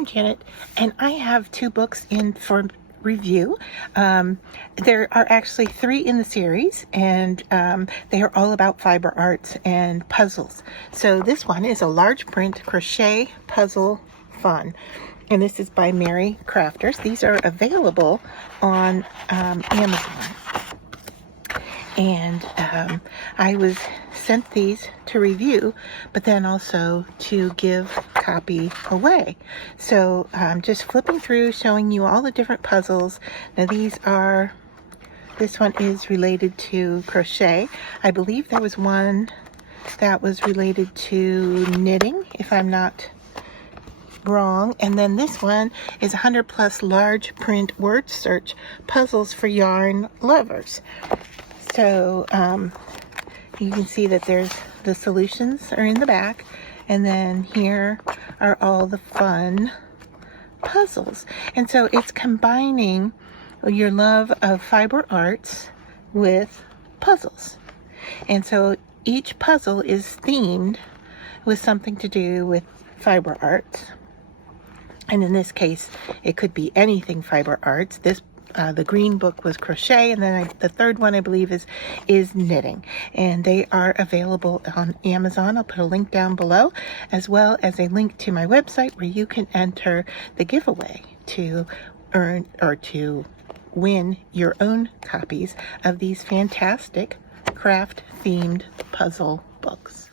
I'm Janet, and I have 2 books in for review. There are actually 3 in the series, and they are all about fiber arts and puzzles. So this one is a large print crochet puzzle fun, and this is by Mary Crafters. These are available on Amazon. And I was sent these to review, but then also to give copy away. So I'm just flipping through, showing you all the different puzzles. Now this one is related to crochet. I believe there was one that was related to knitting, if I'm not wrong. And then this one is 100 plus large print word search puzzles for yarn lovers. So you can see that there's the solutions are in the back, and then here are all the fun puzzles. And so it's combining your love of fiber arts with puzzles. And so each puzzle is themed with something to do with fiber arts. And in this case, it could be anything fiber arts. The green book was crochet, and then the third one I believe is knitting, and they are available on Amazon. I'll put a link down below, as well as a link to my website where you can enter the giveaway to earn or to win your own copies of these fantastic craft themed puzzle books.